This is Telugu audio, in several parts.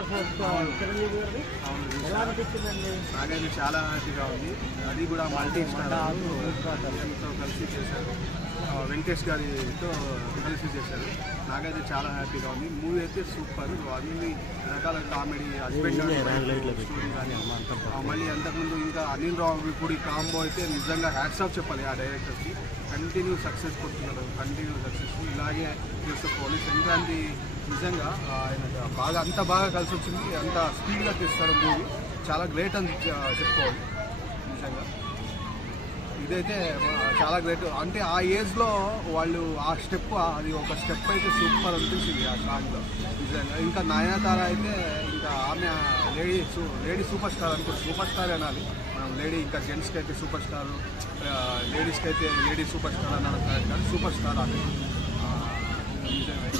వరప్రసాద్ చిరంజీవి గారిది ఎలా అనిపించిందండి? నాకైతే చాలా హ్యాపీగా ఉంది. అది కూడా మల్టీ స్టార్ కలిసి చేశారు, వెంకటేష్ గారితో కలిసి చేశారు. నాకైతే చాలా హ్యాపీగా ఉంది. మూవీ అయితే సూపర్. అన్ని రకాల కామెడీ, హస్బెండ్ స్టోరీ కానీ, మళ్ళీ అంతకుముందు ఇంకా అనిల్ రావిపూడి కాంబో అయితే నిజంగా హ్యాట్స్ ఆఫ్ చెప్పాలి ఆ డైరెక్టర్కి. కంటిన్యూ సక్సెస్ కొడుతున్నారు, కంటిన్యూ సక్సెస్. ఇలాగే చేస్తే పోలీస్ సంక్రాంతి నిజంగా ఆయన బాగా అంత బాగా కలిసి వచ్చింది. అంత స్పీడ్గా తీస్తారు మూవీ. చాలా గ్రేట్ అని చెప్పుకోవాలి నిజంగా. ఇదైతే చాలా గ్రేట్. అంటే ఆ ఏజ్లో వాళ్ళు ఆ స్టెప్, అది ఒక స్టెప్ అయితే సూపర్ అనిపించింది ఆ సాంగ్లో నిజంగా. ఇంకా నయనతార అయితే ఇంకా ఆమె లేడీ సూపర్ స్టార్ అనుకో, సూపర్ స్టార్ అనాలి మనం. లేడీ ఇంకా జెంట్స్కి అయితే సూపర్ స్టార్, లేడీస్కి అయితే లేడీ సూపర్ స్టార్ అన్నారు కానీ సూపర్ స్టార్ అని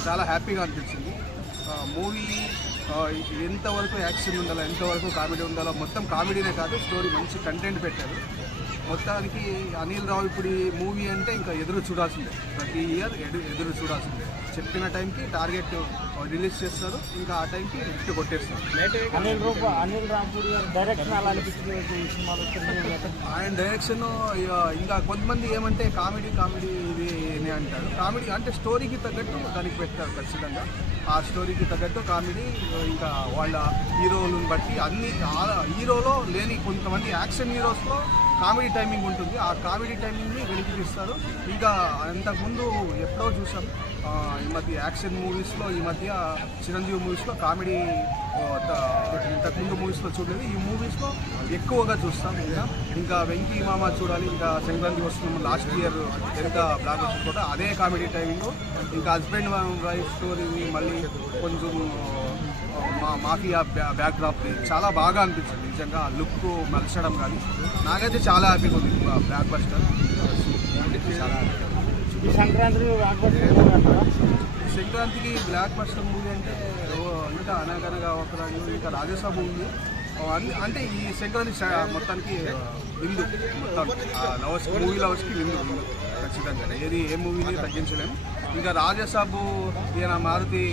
చాలా హ్యాపీగా అనిపించింది. మూవీ ఎంతవరకు యాక్షన్ ఉండాలో, ఎంతవరకు కామెడీ ఉండాలో, మొత్తం కామెడీనే కాదు, స్టోరీ మంచి కంటెంట్ పెట్టారు. మొత్తానికి అనిల్ రావిపూడి మూవీ అంటే ఇంకా ఎదురు చూడాల్సిందే. ప్రతి ఇయర్ ఎదురు చూడాల్సిందే. చెప్పిన టైంకి టార్గెట్ రిలీజ్ చేస్తారు, ఇంకా ఆ టైంకి హిట్ కొట్టేస్తారు. అనిల్ రావిపూడి గారి డైరెక్షన్ అలా అనిపించింది ఈ సినిమాలో. ఆయన డైరెక్షన్ ఇంకా కొంతమంది ఏమంటే కామెడీ ఇది అంటారు. కామెడీ అంటే స్టోరీకి తగ్గట్టు దానికి పెట్టారు ఖచ్చితంగా. ఆ స్టోరీకి తగ్గట్టు కామెడీ, ఇంకా వాళ్ళ హీరోలను బట్టి అన్ని హీరోలో లేని కొంతమంది యాక్షన్ హీరోస్లో కామెడీ టైమింగ్ ఉంటుంది. ఆ కామెడీ టైమింగ్ని వెలికి తీస్తారు. ఇంకా అంతకుముందు ఎప్పుడో చూసాం ఈ మధ్య యాక్షన్ మూవీస్లో, ఈ మధ్య చిరంజీవి మూవీస్లో కామెడీ ఇంతకుముందు మూవీస్లో చూడలేదు. ఈ మూవీస్లో ఎక్కువగా చూస్తాం. ఇంకా వెంకీ మామ చూడాలి. ఇంకా సంక్రాంతి వస్తున్నాం, లాస్ట్ ఇయర్ ఎంత బ్లాక్ వచ్చింది కూడా అదే కామెడీ టైమింగ్. ఇంకా హస్బెండ్ వైఫ్ స్టోరీని మళ్ళీ కొంచెం మాఫియా బ్యాక్డ్రాప్ని చాలా బాగా అనిపించింది నిజంగా. లుక్ మలచడం కానీ నాకైతే చాలా హ్యాపీగా ఉంది. బ్లాక్ బస్టర్ చాలా హ్యాపీగా. ఈ సంక్రాంతికి బ్లాక్ బస్టర్ మూవీ అంటే ఇంకా అనగనగా ఒక ఇంకా రాజసభ ఉంది. అంటే ఈ సంక్రాంతి మొత్తానికి విందు, మొత్తం లవర్స్, మూవీ లవర్స్కి విందు ఖచ్చితంగా. ఏ మూవీని తగ్గించలేము. ఇంకా రాజసాబు ఈయన మారుతి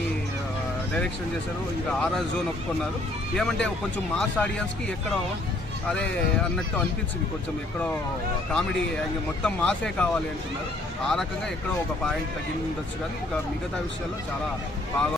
డైరెక్షన్ చేశారు. ఇంకా ఆర్ఆర్ జోన్ ఒప్పుకున్నారు. ఏమంటే కొంచెం మాస్ ఆడియన్స్కి ఎక్కడో అదే అన్నట్టు అనిపించింది. కొంచెం ఎక్కడో కామెడీ మొత్తం మాసే కావాలి అంటున్నారు. ఆ రకంగా ఎక్కడో ఒక పాయింట్ తగ్గిండొచ్చు, కానీ ఇంకా మిగతా విషయాల్లో చాలా బాగా